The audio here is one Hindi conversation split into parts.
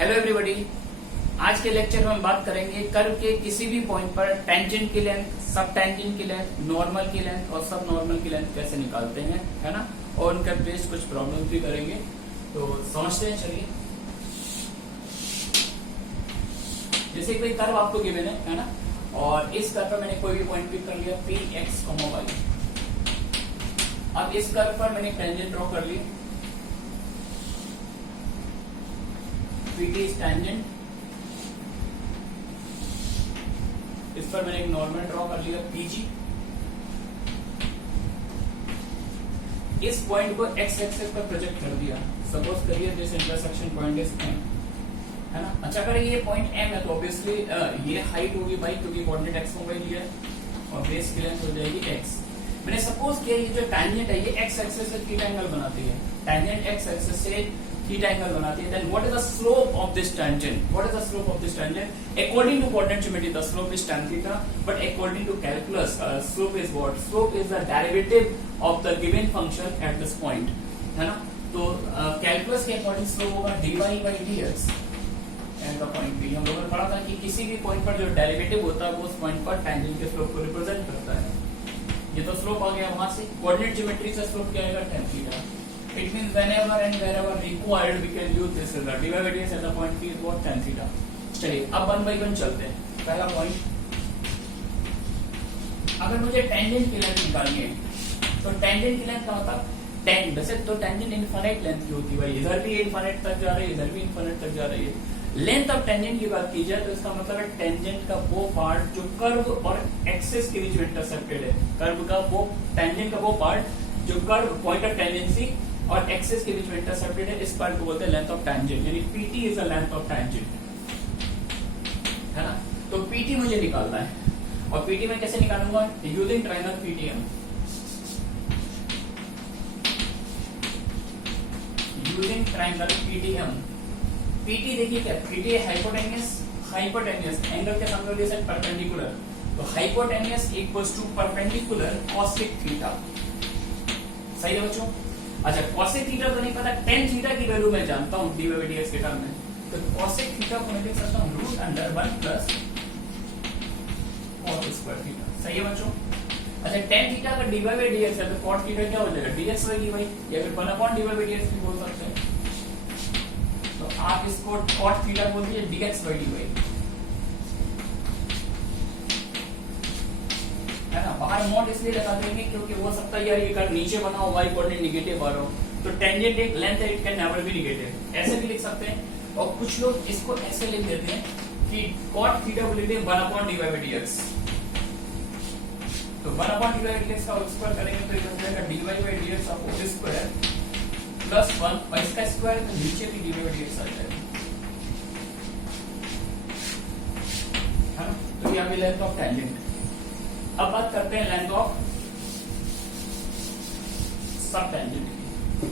Hello everybody. आज के लेक्चर में हम बात करेंगे कर्व के किसी भी पॉइंट पर टेंजेंट की लेंथ, सब टेंजेंट की लेंथ, नॉर्मल की लेंथ और सब नॉर्मल की लेंथ कैसे निकालते हैं, है ना। और उनका बेस्ड कुछ प्रॉब्लम भी करेंगे, तो समझते हैं। चलिए, जैसे कोई कर्व आपको गिवन है ना, और इस कर्व पर मैंने कोई भी पॉइंट पिक कर लिया पी एक्स वाई। अब इस कर्व पर मैंने टेंजेंट ड्रॉ कर ली, पीटी इज टेंजेंट। इस पर मैंने एक नॉर्मल ड्रॉ कर लिया पीजी। इस पॉइंट को एक्स एक्सिस पर प्रोजेक्ट कर दिया। सपोज करिए this intersection point is M, है ना। अच्छा, अगर ये पॉइंट एम है तो ऑब्वियसली ये हाइट होगी बाई, क्योंकि कोऑर्डिनेट एक्स वाई लिया है, और बेस की लेंथ हो जाएगी एक्स। मैंने सपोज किया ये जो टेंजेंट है ये एक्स एक्सिस से थीटा एंगल बनाती है। टेंजेंट एक्स एक्सिस से थीटा एंगल बनाती है। Then what is the slope of this tangent? What is the slope of this tangent? According to coordinate geometry the slope is tan theta, but according to calculus slope is what? Slope is the derivative of the given function at this point, है ना। तो कैलकुलस के अकॉर्डिंग स्लोप होगा dy by dx at the point P। हम लोगों ने पढ़ा था कि किसी भी पॉइंट पर जो डेरिवेटिव होता है वो उस पॉइंट पर टेंजेंट के स्लोप को रिप्रेजेंट करता है। ये तो स्लोप आ गया वहां से। कोऑर्डिनेट ज्योमेट्री से स्लोप क्या आएगा? tan theta. It means whenever and wherever required we can use this result. dy by dx at the point P is what? tan theta. चलिए अब 1 by 1 चलते हैं। पहला पॉइंट, अगर मुझे टेंजेंट की लेंथ निकालनी है तो टेंजेंट की लेंथ का मतलब टेन, वैसे तो टेंजेंट इनफाइनाइट लेंथ की होती है भाई, इधर भी इनफाइनाइट तक जा रही है, इधर भी इनफाइनाइट तक जा रही है। लेंथ ऑफ टेंजेंट की बात की जाए तो इसका मतलब है टेंजेंट का वो पार्ट जो कर्व और एक्सिस के बीच में इंटरसेप्टेड है। कर्व का वो टेंजेंट का वो पार्ट जो कर्व पॉइंट ऑफ टेंजेंसी और एक्सिस के बीच में इंटरसेप्टेड है, इस पार्ट को बोलते हैं लेंथ ऑफ टेंजेंट, यानी PT is the length of tangent, है ना। तो पीटी मुझे निकालना है, और पीटी में कैसे निकालूंगा? Using triangle PTM. Using triangle PTM. PT देखिए क्या, पीटी है हाइपोटेन्यूस। हाइपोटेन्यूस एंगल के सामने रिलेशन परपेंडिकुलर, तो hypotenuse equals to perpendicular cosec theta. सही है बच्चों। अच्छा, कॉसेक थीटा तो नहीं पता, tan थीटा की वैल्यू मैं जानता हूं dy by dx के टर्म में, तो कॉसेक थीटा को मैं लिख सकता हूं √1 प्लस cos स्क्वायर थीटा। सही है बच्चों। अच्छा, tan थीटा का dy by dx है तो cot थीटा क्या हो जाएगा? dx by dy, या फिर 1/dy by dx भी बोल सकते हैं। तो आप इसको cot थीटा बोल दीजिए dx by dy, है ना। बाहर नोट इसलिए लगा देंगे क्योंकि हो सकता है यार ये कर्व नीचे बना हो, y कोऑर्डिनेट नेगेटिव आ रहा हो, तो टेंजेंट एक लेंथ है, it can never be negative, ऐसे भी लिख सकते हैं। और कुछ लोग इसको ऐसे लिख देते हैं कि cot थीटा को लिखते हैं 1/dy by dx। तो 1/dy by dx का होल स्क्वायर करेंगे तो ये बन जाएगा dy by dx of whole square plus 1 और इसका स्क्वायर तो नीचे भी dy by dx आ जाएगा, है ना। तो ये अभी लेंथ ऑफ टेंजेंट। अब बात करते हैं लेंथ ऑफ सब टेंजेंट की।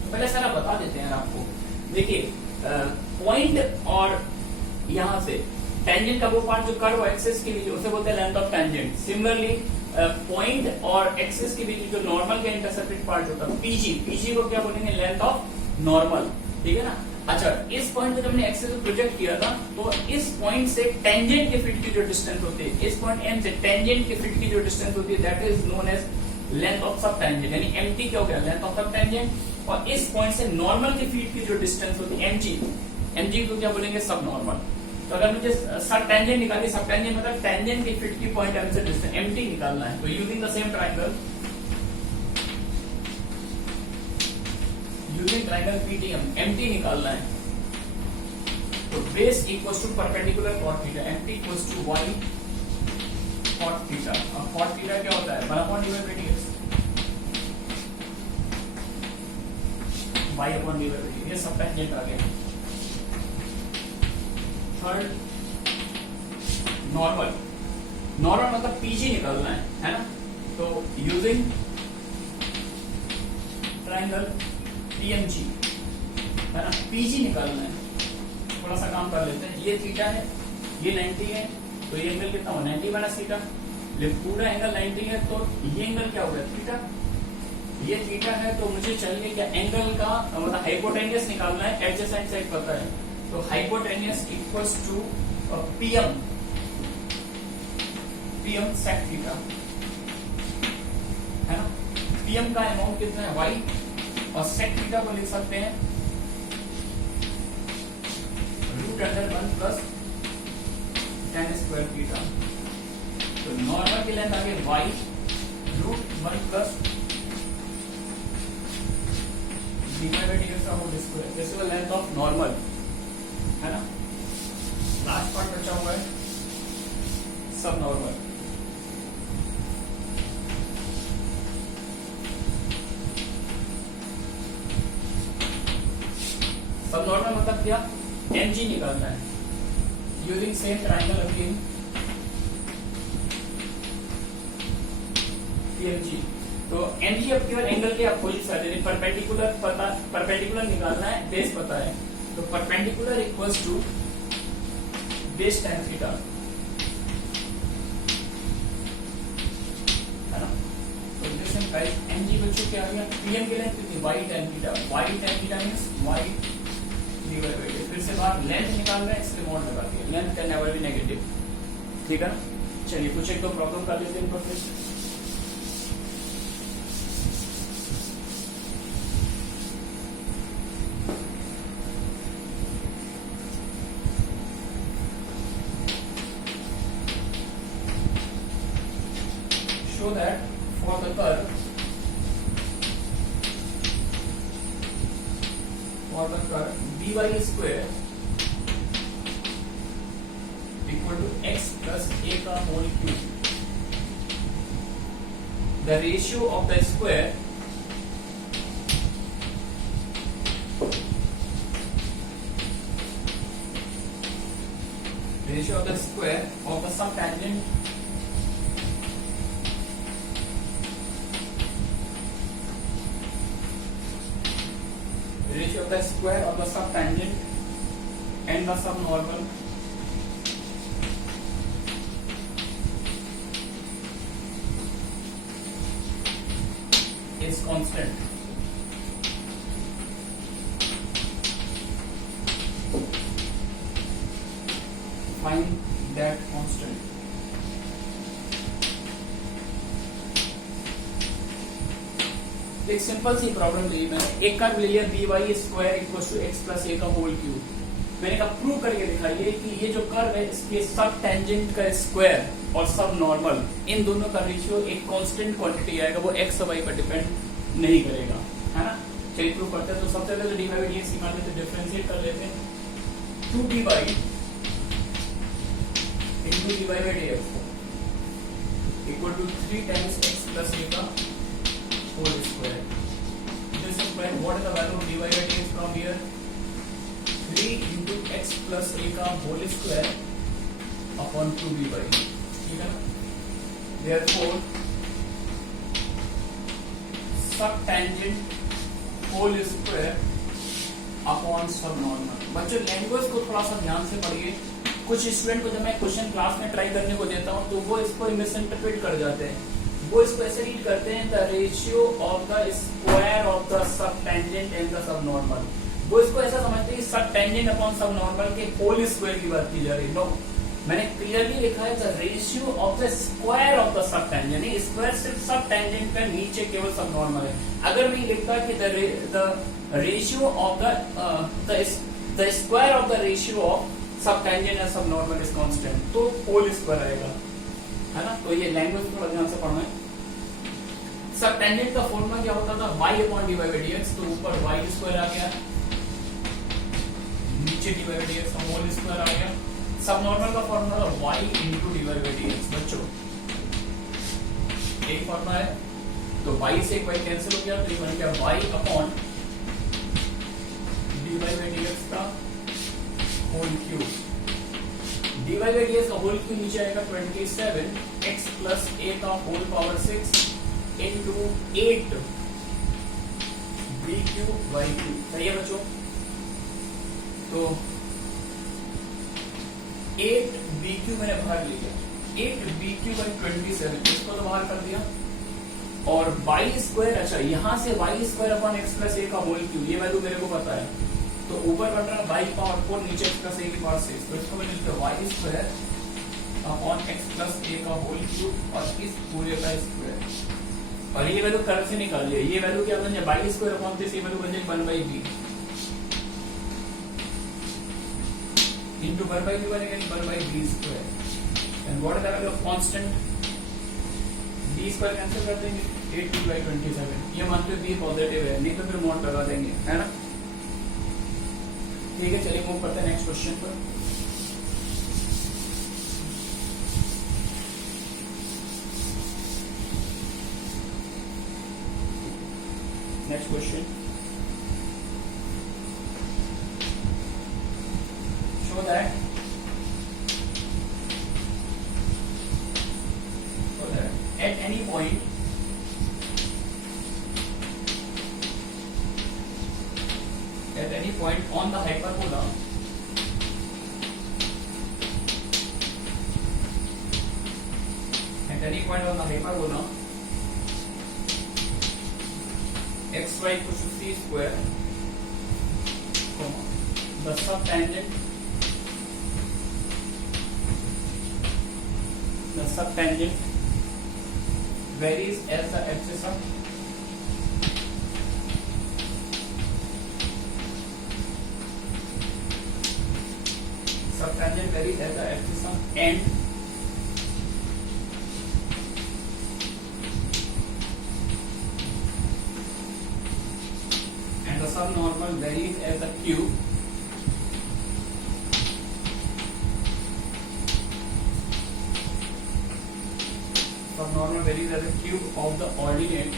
तो पहले सारा बता देते हैं आपको। देखिए, पॉइंट और यहां से टेंजेंट का वो पार्ट जो कर्व एक्सिस के बीच, उसे बोलते हैं length of tangent. Similarly point और एक्सिस के बीच जो नॉर्मल का इंटरसेप्टेड पार्ट होता है पीजी, पीजी को क्या बोलेंगे? लेंथ ऑफ नॉर्मल, ठीक है ना। अच्छा, इस पॉइंट को जब मैंने एक्सिस को प्रोजेक्ट किया था तो इस पॉइंट से टेंजेंट के फीट की जो डिस्टेंस होती है, इस पॉइंट एम से टेंजेंट के फीट की जो डिस्टेंस होती है, that is known as length of subtangent, यानी एमटी क्या हो गया? Length of subtangent. और इस पॉइंट से नॉर्मल के फीट की जो डिस्टेंस होती है एमजी, एमजी को क्या बोलेंगे? सब नॉर्मल। तो अगर मुझे सब टेंजेंट निकालनी, सब टेंजेंट मतलब टेंजेंट के फीट की पॉइंट एम से डिस्टेंस एमटी निकालना है, तो using the same triangle, using triangle PTM, MT निकालना है। तो base equals to perpendicular cot theta, mt equals to y cot theta. अब cot थीटा क्या होता है? 1/dy by dx, y/dy by dx। ये सब टेंजेंट आ गया। Third, normal. नॉर्मल मतलब पीजी निकालना है ना। तो यूजिंग ट्रायंगल पीएमजी, है ना, पीजी निकालना है। थोड़ा सा काम कर लेते हैं। ये थीटा है, ये 90 है, तो ये एंगल कितना हो? 90 माइनस थीटा। पूरा एंगल 90 है तो ये एंगल क्या होगा थीटा, ये थीटा है तो मुझे चाहिए क्या एंगल का मतलब हाइपोटेनियस निकालना है, एडजेसेंट साइड पता है तो hypotenuse equals to PM sec theta है ना। पीएम का अमाउंट कितना है वाई और सेक थीटा को लिख सकते हैं √1 प्लस tan स्क्वायर थीटा। तो नॉर्मल की लेंथ आगे y √1 प्लस dx का whole square, this is the length of normal है ना। लास्ट पार्ट बचा हुआ है सब नॉर्मल। सब नॉर्मल मतलब क्या, mg निकालना है using same triangle again PMG। तो mg अब केवल एंगल के आप खोल सकते हैं, परपेंडिकुलर निकालना है, बेस पता है तो perpendicular equals to base tan theta है ना। तो दिस इम्प्लाइज mg बच्चों क्या आ गया, pm की लेंथ कितनी y tan theta means y divide by d। फिर से बाहर लेंथ निकाल रहे हैं, इसके मॉड लगा दिया, length can never be negative, ठीक है ना। चलिए कुछ एक दो प्रॉब्लम कर लेते हैं इनको फिर। Show that for the curve by square equal to x plus a का whole cube, the ratio of the square of the subtangent ratio of the square of the subtangent and the subnormal is constant. Find that constant. एक सिंपल सी प्रॉब्लम ली मैंने, एक कर्व ले लिया B y square equal to x plus a का होल क्यूब। मैंने कहा प्रूव करके दिखाइए कि ये जो कर्व है इसके सब टेंजेंट का स्क्वायर और सब नॉर्मल इन दोनों का रेशियो एक कांस्टेंट क्वांटिटी आएगा, वो एक्स और वाई पर डिपेंड नहीं करेगा, है ना। चलिए प्रूव करते हैं। तो सबसे पहले तो डी बाई डी एक्स निकाल लेते, डिफरेंशिएट कर लेते हैं 2dy into dy by dx equal to 3 times x plus a का whole square. This implies what is the value of dy by dx from here? 3 into x plus a का whole square upon 2dy, ठीक है ना। Therefore subtangent whole square upon सब नॉर्मल। बच्चों लैंग्वेज को थोड़ा सा ध्यान से पढ़िए। कुछ स्टूडेंट को जब मैं क्वेश्चन क्लास में ट्राई करने को देता हूँ तो वो इसको मिस इंटरप्रेट कर जाते हैं। वो इसको ऐसे रीड करते हैं the ratio of the square of the sub tangent and the सब नॉर्मल। वो इसको ऐसा समझते हैं सब टेंजेंट अपॉन सब नॉर्मल के होल स्क्वायर की बात की जा रही है। नो, मैंने क्लियरली लिखा है the ratio of the square of the sub tangent. Square सिर्फ सब टेंजेंट का, नीचे केवल सब नॉर्मल है। अगर मैं लिखता कि the ratio of the square of the ratio of सब टेंजेंट एंड सब नॉर्मल इज कांस्टेंट, तो होल स्क्वायर आएगा, है ना। तो ये लैंग्वेज थोड़ा ध्यान से पढ़ना है। सब टेंजेंट का फॉर्मूला क्या होता था, y upon dy by dx। तो ऊपर y स्क्वायर आ गया, नीचे dy by dx का होल स्क्वायर आ गया। सब नॉर्मल का formula y into dy by dx। बच्चों एक फॉर्मूला है, तो y से एक y कैंसिल हो गया, तो ये बन गया y upon dy by dx का whole cube. dy by dx का होल क्यूब नीचे आएगा 27 x प्लस a का whole power 6 into 8 b cube y cube. सही है बच्चों। तो 8 b क्यूब मैंने भाग लिया, 8bq/27 इसको तो बाहर कर दिया और वाई स्क्वायर, अच्छा यहाँ से y square upon x plus a का होल क्यूब, ये वैल्यू मेरे को पता है, तो ऊपर बन रहा है वाई पावर 4 नीचे एक्स प्लस ए की पावर 6, तो इसको मैं लिखता हूँ y square upon x plus a का होल क्यूब और इस पूरे का स्क्वायर, और ये वैल्यू कर्व से निकाल लिया, ये वैल्यू क्या बन जाए वाई स्क्वायर अपॉन दिस, ये वैल्यू बन जाए 1/b into 1/b बनेगा 1/b square and what is the value of constant, b square cancel कर देंगे 8b/27, ये मानते हैं b पॉजिटिव है, नहीं तो फिर मोड लगा देंगे, है ना। ठीक है, चलिए मूव करते हैं नेक्स्ट क्वेश्चन पर। Next question, show that at any point on the hyperbola xy equals to c square, the subtangent varies as the axis of end and the subnormal varies as the cube of the ordinate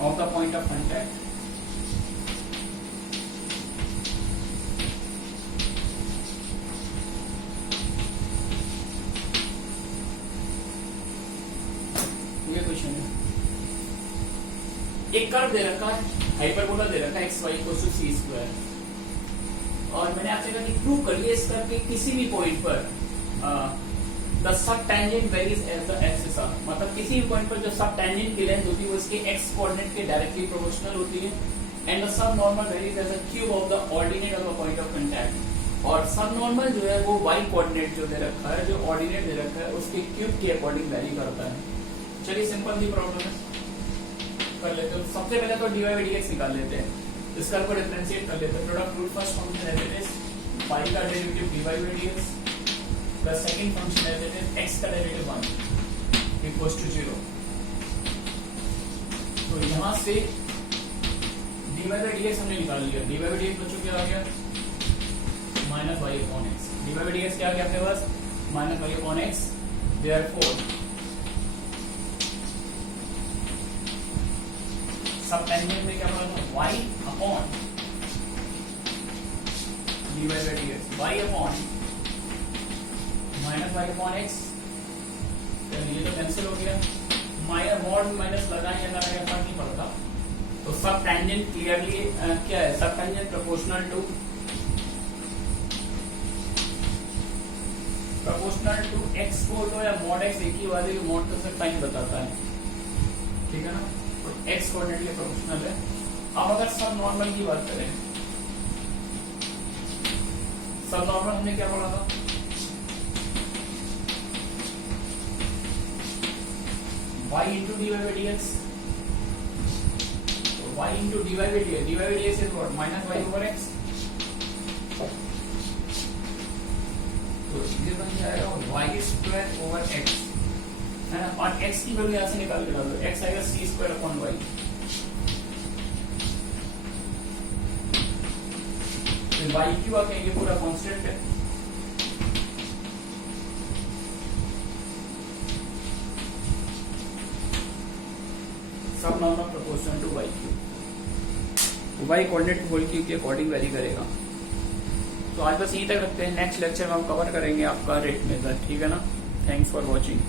of the point of contact. ये क्वेश्चन है, एक कर्व दे रखा है, हाइपरबोला दे रखा है xy equal to c square, और मैंने आपसे कहा कि प्रूव करिए इस कर्व के किसी भी पॉइंट पर the subtangent varies as the axis of, मतलब किसी भी पॉइंट पर जो सब टेंजेंट की लेंथ होती है वो इसके एक्स कोऑर्डिनेट के डायरेक्टली प्रोपोर्शनल होती है, and the subnormal varies as the cube of the ordinate of the point of contact, और सब नॉर्मल जो है वो वाई कोऑर्डिनेट जो दे रखा है, जो ऑर्डिनेट दे रखा है उसके क्यूब के अकॉर्डिंग वेरी करता है। चलिए सिंपल सी प्रॉब्लम है, कर लेते हैं। सबसे पहले तो dy by dx निकाल लेते हैं, इस कर्व को डिफरेंशिएट कर लेते हैं। Product rule first function as it is y का derivative dy by dx plus second function as it is x का डेरिवेटिव 1 इक्वल्स टू 0। तो यहां से dy by dx हमने निकाल लिया, dy by dx बच्चों क्या आ गया minus y upon x, dy by dx क्या आ गया आपके पास minus y upon x, therefore सब टेंजेंट में क्या बोला था y upon dy by dx, y upon minus y upon x, तो ये तो कैंसिल हो गया, माइनस मॉड माइनस लगाए या लगाए फर्क नहीं पड़ता। तो सब टेंजेंट क्लियरली क्या है, सब टेंजेंट प्रोपोर्शनल टू x बोल दो या मॉड x, एक ही बात है कि मॉड तो सिर्फ साइन बताता है, ठीक है ना, तो x कोऑर्डिनेट के प्रोपोर्शनल है। अब अगर सब नॉर्मल की बात करें, सब नॉर्मल हमने क्या पढ़ा था y into dy by dx, तो y into dy by dx is what minus y over x, तो ये बन जाएगा y square over x, है ना, और x की वैल्यू यहाँ से निकाल के डाल दो, x आएगा c square upon y, तो y की बात है, ये पूरा कांस्टेंट है, subnormal proportional to y cube, y coordinate whole cube के अकॉर्डिंग वेरी करेगा। तो आज बस यहीं तक रखते हैं, नेक्स्ट लेक्चर में हम कवर करेंगे आपका रेट मेथड, ठीक है ना। Thanks for watching.